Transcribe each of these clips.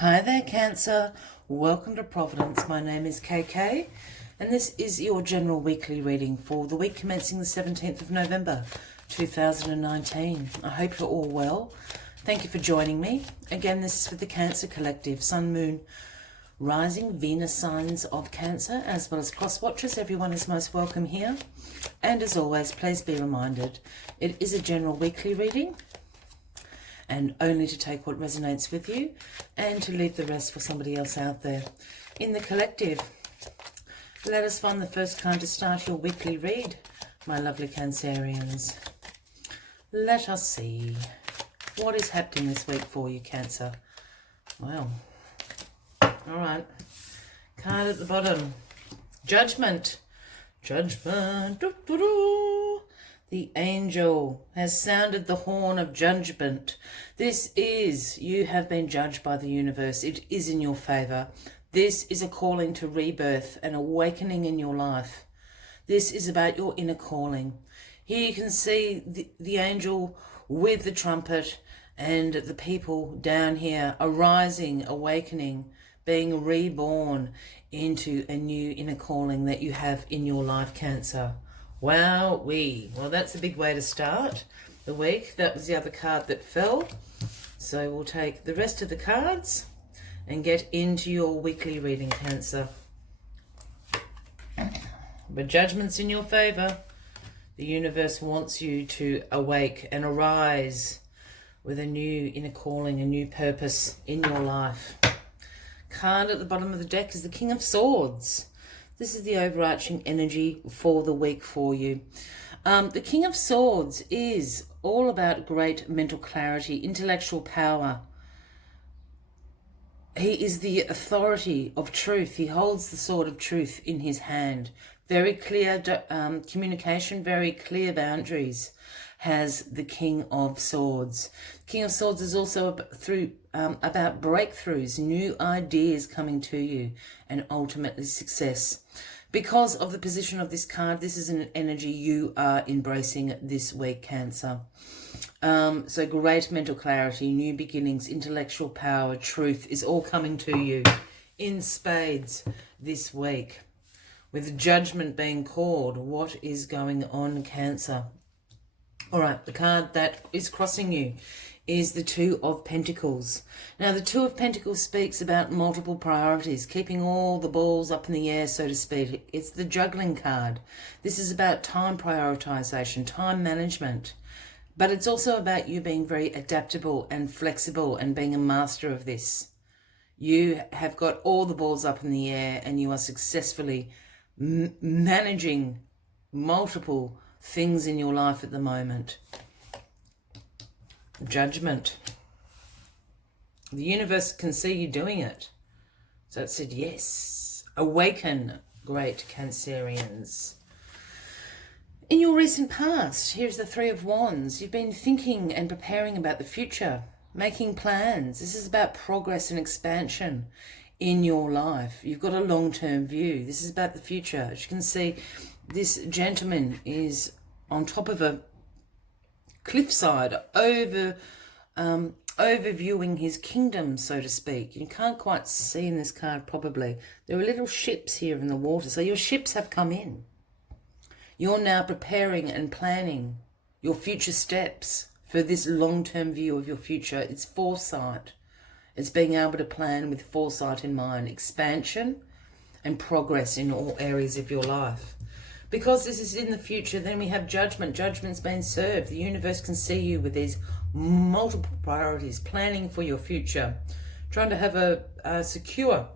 Hi there, Cancer. Welcome to Providence. My name is KK, and this is your general weekly reading for the week commencing the 17th of November, 2019. I hope you're all well. Thank you for joining me. Again, this is for the Cancer Collective, Sun, Moon, Rising, Venus signs of Cancer, as well as cross watchers. Everyone is most welcome here. And as always, please be reminded, it is a general weekly reading, and only to take what resonates with you and to leave the rest for somebody else out there. In the collective, let us find the first card to start your weekly read, my lovely Cancerians. Let us see what is happening this week for you, Cancer. Well, all right. Card at the bottom, Judgment. Judgment. Doo-doo-doo. The angel has sounded the horn of judgment. This is, you have been judged by the universe. It is in your favor. This is a calling to rebirth, an awakening in your life. This is about your inner calling. Here you can see the angel with the trumpet and the people down here arising, awakening, being reborn into a new inner calling that you have in your life, Cancer. Wowee. Well, that's a big way to start the week. That was the other card that fell. So we'll take the rest of the cards and get into your weekly reading, Cancer. But judgment's in your favor. The universe wants you to awake and arise with a new inner calling, a new purpose in your life. Card at the bottom of the deck is the King of Swords. This is the overarching energy for the week for you. The King of Swords is all about great mental clarity, intellectual power. He is the authority of truth. He holds the sword of truth in his hand. Very clear communication, very clear boundaries has the King of Swords. King of Swords is also about breakthroughs, new ideas coming to you, and ultimately success. Because of the position of this card, this is an energy you are embracing this week, Cancer. So great mental clarity, new beginnings, intellectual power, truth is all coming to you in spades this week. With judgment being called, what is going on, Cancer? All right, the card that is crossing you is the Two of Pentacles. Now, the Two of Pentacles speaks about multiple priorities, keeping all the balls up in the air, so to speak. It's the juggling card. This is about time prioritization, time management. But it's also about you being very adaptable and flexible and being a master of this. You have got all the balls up in the air and you are successfully managing multiple things in your life at the moment. Judgment. The universe can see you doing it. So it said yes. Awaken, great Cancerians. In your recent past, here's the Three of Wands. You've been thinking and preparing about the future, making plans. This is about progress and expansion in your life. You've got a long-term view. This is about the future. As you can see, this gentleman is on top of a cliffside, overviewing his kingdom, so to speak. You can't quite see in this card probably. There are little ships here in the water, so your ships have come in. You're now preparing and planning your future steps for this long-term view of your future. It's foresight. It's being able to plan with foresight in mind, expansion and progress in all areas of your life. Because this is in the future, then we have judgment. Judgment's been served. The universe can see you with these multiple priorities, planning for your future, trying to have a secure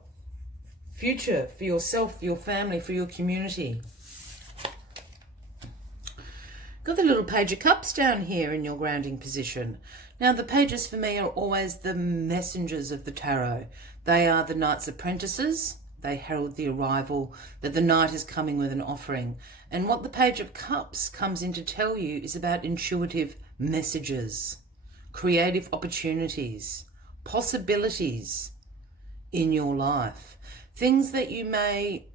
future for yourself, for your family, for your community. Got the little Page of Cups down here in your grounding position. Now, the pages for me are always the messengers of the tarot. They are the Knight's apprentices. They herald the arrival that the knight is coming with an offering. And what the Page of Cups comes in to tell you is about intuitive messages, creative opportunities, possibilities in your life. Things that you may...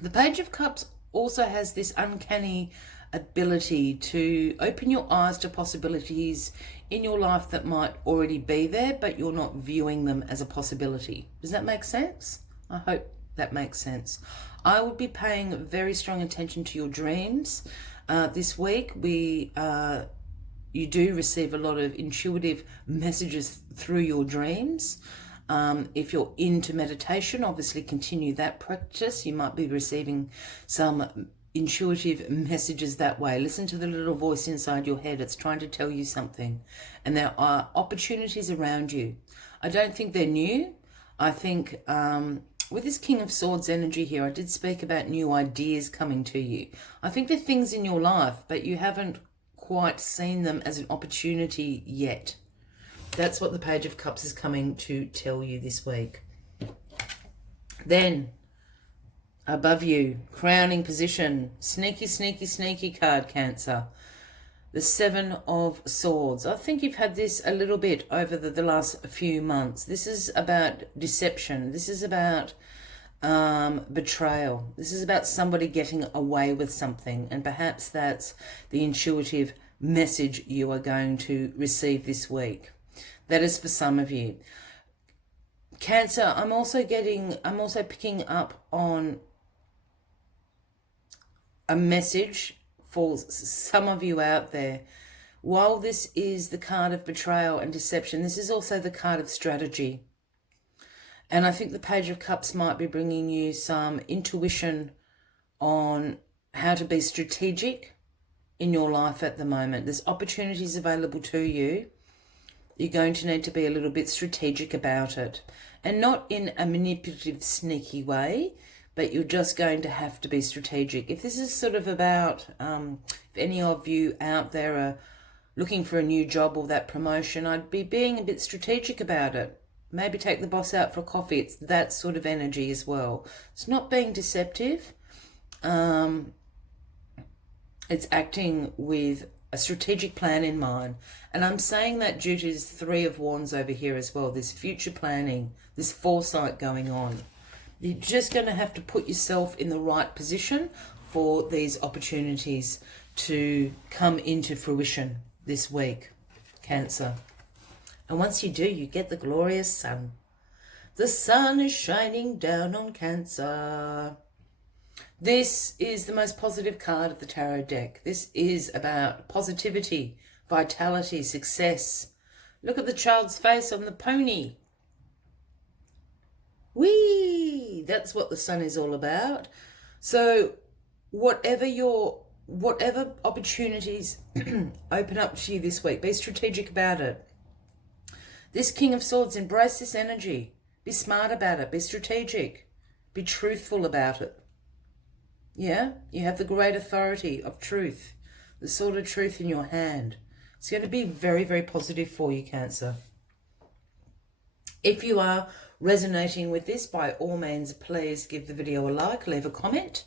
The Page of Cups also has this uncanny ability to open your eyes to possibilities in your life that might already be there, but you're not viewing them as a possibility. Does that make sense? I hope that makes sense. I would be paying very strong attention to your dreams. This week, you do receive a lot of intuitive messages through your dreams. If you're into meditation, obviously continue that practice. You might be receiving some intuitive messages that way. Listen to the little voice inside your head. It's trying to tell you something. And there are opportunities around you. I don't think they're new. I think with this King of Swords energy here, I did speak about new ideas coming to you. I think there are things in your life, but you haven't quite seen them as an opportunity yet. That's what the Page of Cups is coming to tell you this week. Then, above you, crowning position, sneaky, sneaky, sneaky card, Cancer. The Seven of Swords. I think you've had this a little bit over the last few months. This is about deception. This is about betrayal. This is about somebody getting away with something, and perhaps that's the intuitive message you are going to receive this week. That is for some of you. Cancer, I'm also picking up on a message for some of you out there. While this is the card of betrayal and deception, this is also the card of strategy. And I think the Page of Cups might be bringing you some intuition on how to be strategic in your life at the moment. There's opportunities available to you. You're going to need to be a little bit strategic about it. And not in a manipulative, sneaky way, but you're just going to have to be strategic. If this is sort of about, if any of you out there are looking for a new job or that promotion, I'd be being a bit strategic about it. Maybe take the boss out for coffee. It's that sort of energy as well. It's not being deceptive. It's acting with a strategic plan in mind. And I'm saying that due to this Three of Wands over here as well. This future planning, this foresight going on. You're just going to have to put yourself in the right position for these opportunities to come into fruition this week, Cancer. And once you do, you get the glorious sun. The sun is shining down on Cancer. This is the most positive card of the tarot deck. This is about positivity, vitality, success. Look at the child's face on the pony. Whee! That's what the sun is all about. So whatever opportunities open up to you this week, be strategic about it. This King of Swords, embrace this energy. Be smart about it. Be strategic. Be truthful about it. Yeah? You have the great authority of truth. The sword of truth in your hand. It's going to be very, very positive for you, Cancer. If you are resonating with this, by all means, please give the video a like, leave a comment.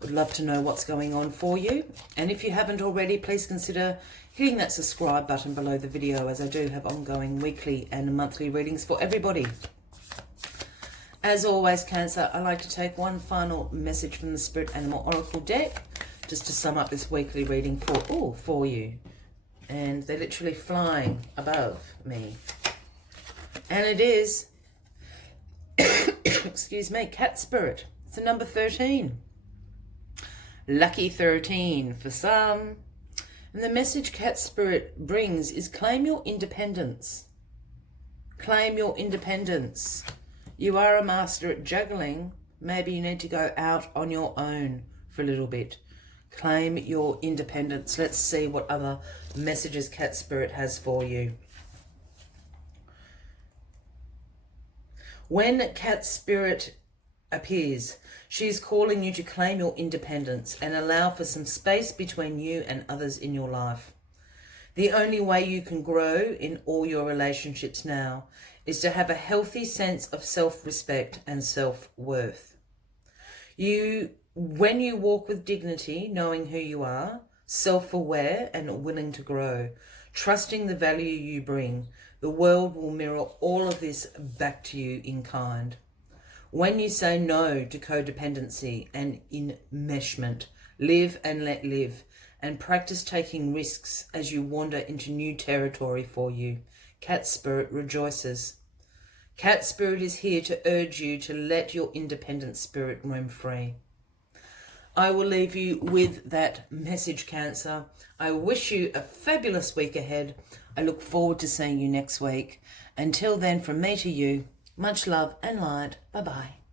Would love to know what's going on for you. And if you haven't already, please consider hitting that subscribe button below the video, as I do have ongoing weekly and monthly readings for everybody. As always, Cancer, I like to take one final message from the Spirit Animal Oracle deck, just to sum up this weekly reading for you. And they're literally flying above me. And it is, excuse me, Cat Spirit. It's the number 13. Lucky 13 for some. And the message Cat Spirit brings is claim your independence. Claim your independence. You are a master at juggling. Maybe you need to go out on your own for a little bit. Claim your independence. Let's see what other messages Cat Spirit has for you. When Cat Spirit appears, she is calling you to claim your independence and allow for some space between you and others in your life. The only way you can grow in all your relationships now is to have a healthy sense of self-respect and self-worth. When you walk with dignity, knowing who you are, self-aware and willing to grow, trusting the value you bring, the world will mirror all of this back to you in kind. When you say no to codependency and enmeshment, live and let live, and practice taking risks as you wander into new territory for you. Cat Spirit rejoices. Cat Spirit is here to urge you to let your independent spirit roam free. I will leave you with that message, Cancer. I wish you a fabulous week ahead. I look forward to seeing you next week. Until then, from me to you, much love and light. Bye-bye.